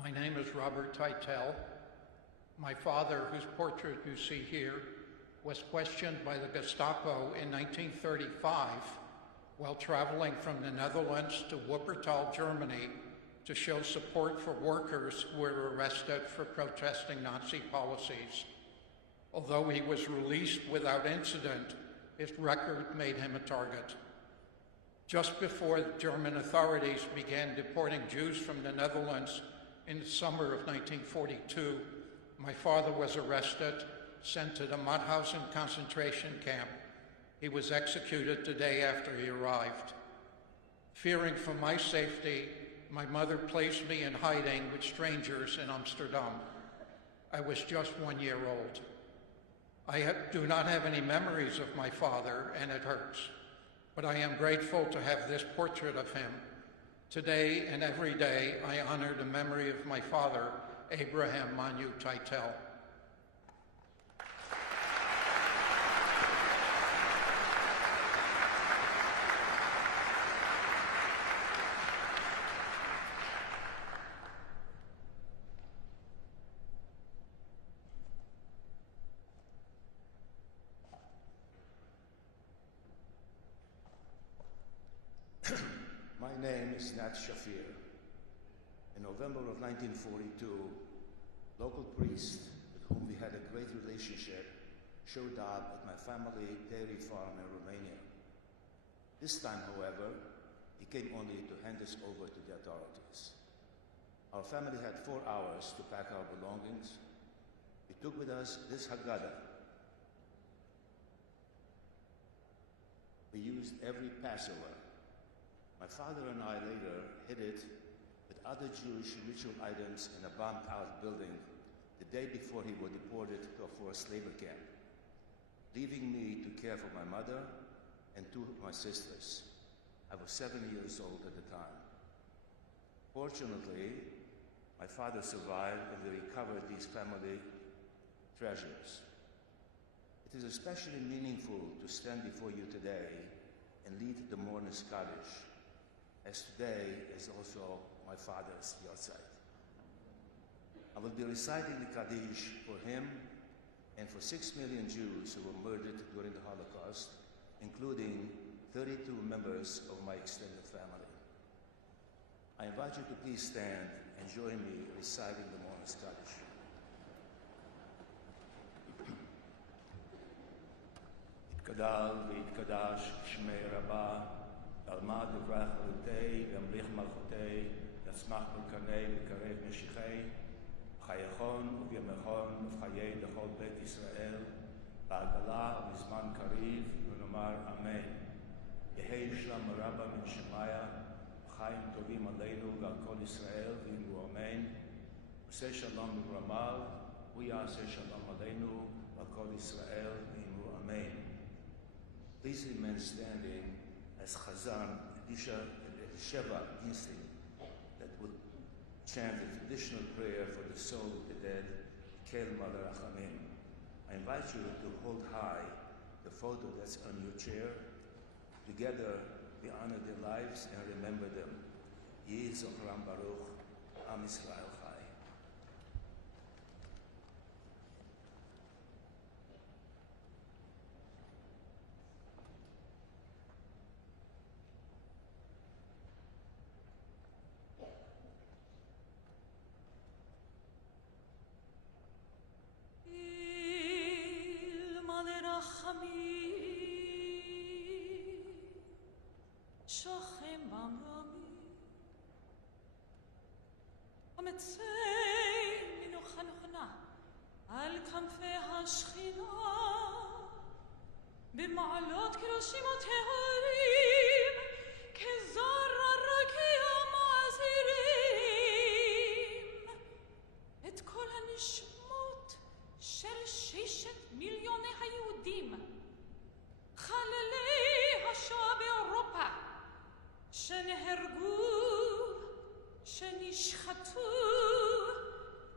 My name is Robert Teitel. My father, whose portrait you see here, was questioned by the Gestapo in 1935 while traveling from the Netherlands to Wuppertal, Germany, to show support for workers who were arrested for protesting Nazi policies. Although he was released without incident, his record made him a target. Just before the German authorities began deporting Jews from the Netherlands in the summer of 1942, my father was arrested, sent to the Mauthausen concentration camp. He was executed the day after he arrived. Fearing for my safety, my mother placed me in hiding with strangers in Amsterdam. I was just 1 year old. I do not have any memories of my father, and it hurts, but I am grateful to have this portrait of him. Today and every day, I honor the memory of my father, Abraham Manu Teitel. My name is Nat Shafir. In November of 1942, local priests with whom we had a great relationship showed up at my family dairy farm in Romania. This time, however, he came only to hand us over to the authorities. Our family had 4 hours to pack our belongings. We took with us this Haggadah. We used every Passover. My father and I later hid it with other Jewish ritual items in a bombed-out building the day before he was deported to a forced labor camp, leaving me to care for my mother and 2 of my sisters. I was 7 years old at the time. Fortunately, my father survived and we recovered these family treasures. It is especially meaningful to stand before you today and lead the mourners' Kaddish, as today is also my father's yahrzeit. I will be reciting the Kaddish for him and for 6 million Jews who were murdered during the Holocaust, including 32 members of my extended family. I invite you to please stand and join me reciting the mourners' Kaddish. יתגדל ויתקדש שמי רבה, תלמד וברח אלותי, וימליך מלכותי, יצמח בקרני וקרב משיחי, בחייכון ובימיכון ובחיי לכל בית ישראל, בעגלה ובזמן קריב, ונאמר אמן. יהי שלום רבה מן שמיה, חיים טובים עלינו ועל כל ישראל, ואמרו אמן. עושה שלום ברמל, הוא יעשה שלום עלינו ועל כל ישראל, ואמרו אמן. Please remain standing as Chazan Sheva Instinct that will chant the traditional prayer for the soul of the dead, Kel Malach-Amin. I invite you to hold high the photo that's on your chair. Together, we honor their lives and remember them. Yehi Zochram Baruch, Am Yisrael Chai. שוכם במרומי המצי מנוחה נכונה על כנפי השכינה במעלות קדושים וטהורים כזר הרקיע מעזירים את כל הנשמות של 6 מיליוני היהודים חללי השואה באירופה שנהרגו, שנשחטו,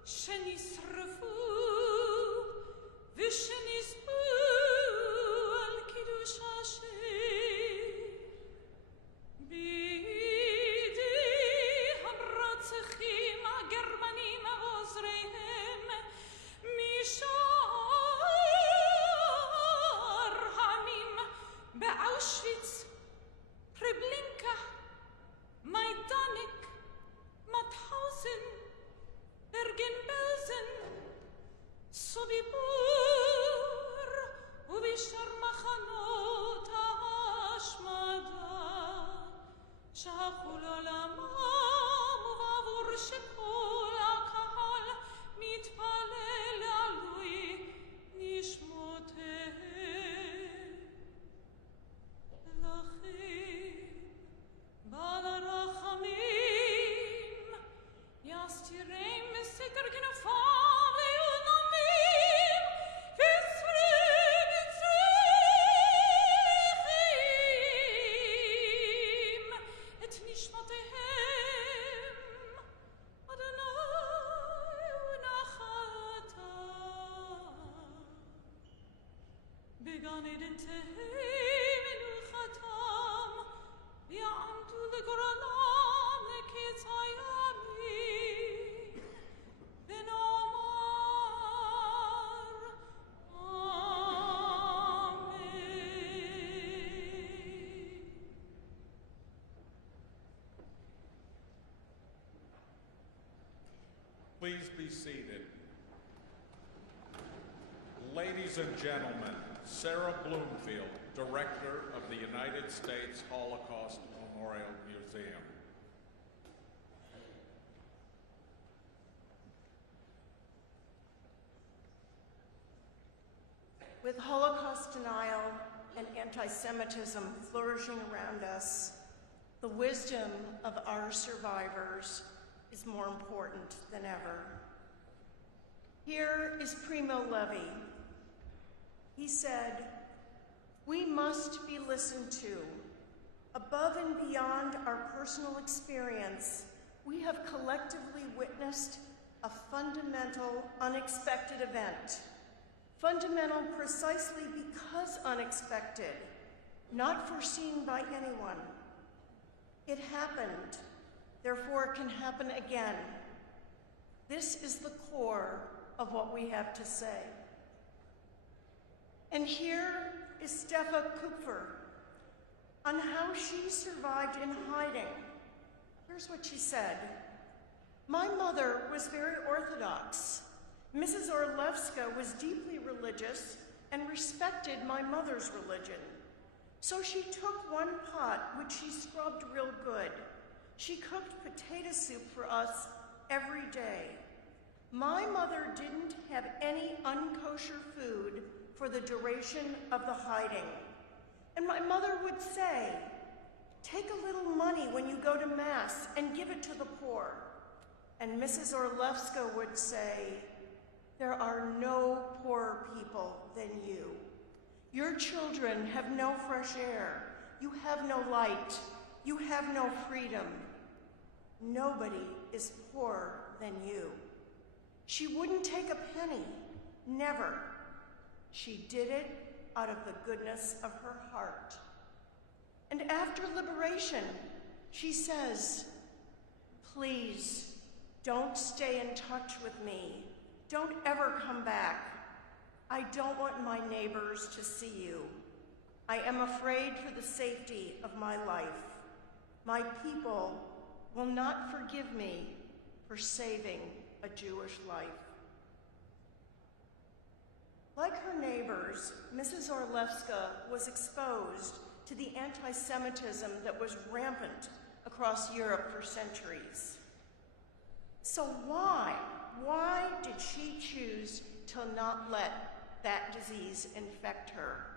שנשרפו ושנספו על קידוש השם בידי המרצחים הגרמנים ועוזריהם משאר העמים באושוויץ, טרבלינקה, מיידנק, מאוטהאוזן, ברגן-בלזן, סוביבור ובשאר מחנות ההשמדה שהלכו לעולמם ובעבור שכל הקהל מתפלל לעילוי נשמותיהם. לכן בעל הרחמים יסתירם מסתר כנפיו ויונמים וצריכים את נשמותיהם אדוני ונחלתם בגן עדן תהא מנוחתם ויעמדו לגורלם לקץ הימים ונאמר אמן. Please be seated. Ladies and gentlemen, Sarah Bloomfield, Director of the United States Holocaust Memorial Museum. With Holocaust denial and anti-Semitism flourishing around us, the wisdom of our survivors is more important than ever. Here is Primo Levi. He said, "We must be listened to. Above and beyond our personal experience, we have collectively witnessed a fundamental, unexpected event. Fundamental precisely because unexpected, not foreseen by anyone. It happened, therefore it can happen again. This is the core of what we have to say." And here is Steffa Kupfer on how she survived in hiding. Here's what she said. "My mother was very Orthodox. Mrs. Orlewska was deeply religious and respected my mother's religion. So she took one pot, which she scrubbed real good. She cooked potato soup for us every day. My mother didn't have any unkosher food for the duration of the hiding. And my mother would say, 'Take a little money when you go to Mass and give it to the poor.' And Mrs. Orlewska would say, 'There are no poorer people than you. Your children have no fresh air. You have no light. You have no freedom. Nobody is poorer than you.' She wouldn't take a penny, never. She did it out of the goodness of her heart. And after liberation, she says, 'Please, don't stay in touch with me. Don't ever come back. I don't want my neighbors to see you. I am afraid for the safety of my life. My people will not forgive me for saving a Jewish life.'" Like her neighbors, Mrs. Orlewska was exposed to the anti-Semitism that was rampant across Europe for centuries. So why did she choose to not let that disease infect her?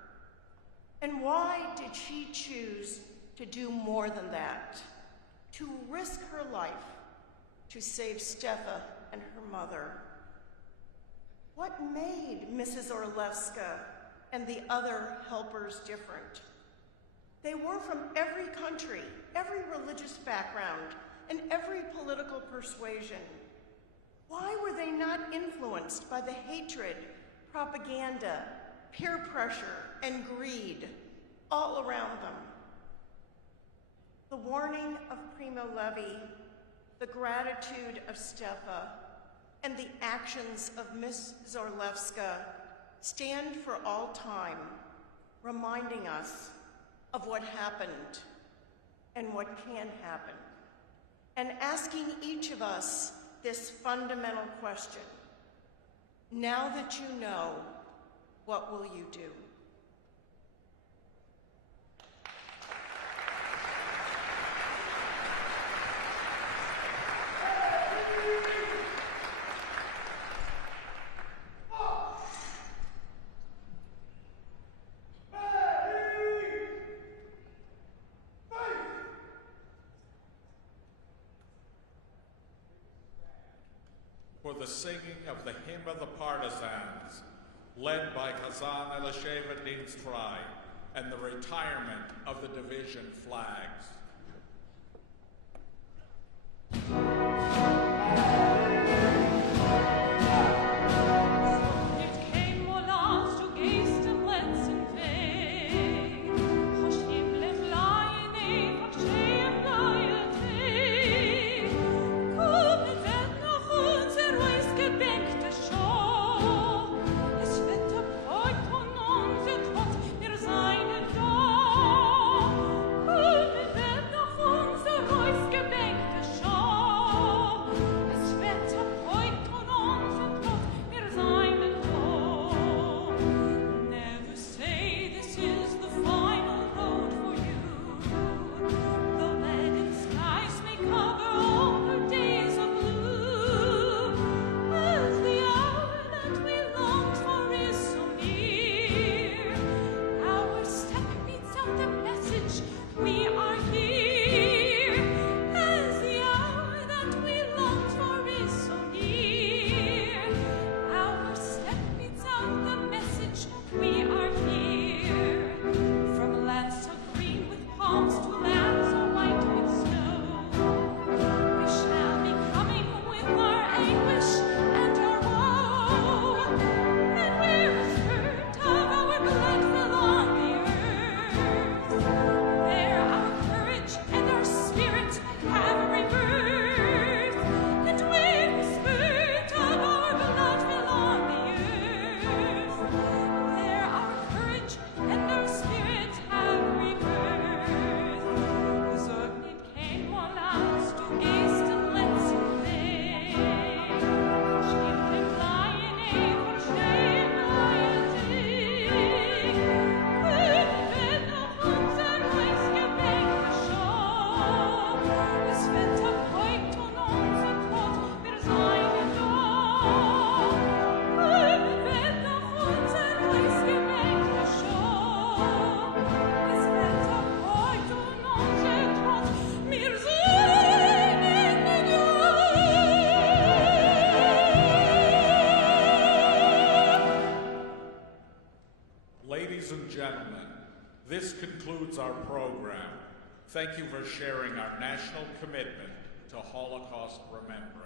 And why did she choose to do more than that? To risk her life to save Steffa and her mother? What made Mrs. Orlewska and the other helpers different? They were from every country, every religious background, and every political persuasion. Why were they not influenced by the hatred, propaganda, peer pressure, and greed all around them? The warning of Primo Levi, the gratitude of Steffa, and the actions of Mrs. Orlewska stand for all time, reminding us of what happened and what can happen, and asking each of us this fundamental question: now that you know, what will you do? For the singing of the Hymn of the Partisans, led by Kazan Elisheva Dienstfrei, and the retirement of the division flags. Seine da, gentlemen, this concludes our program. Thank you for sharing our national commitment to Holocaust remembrance.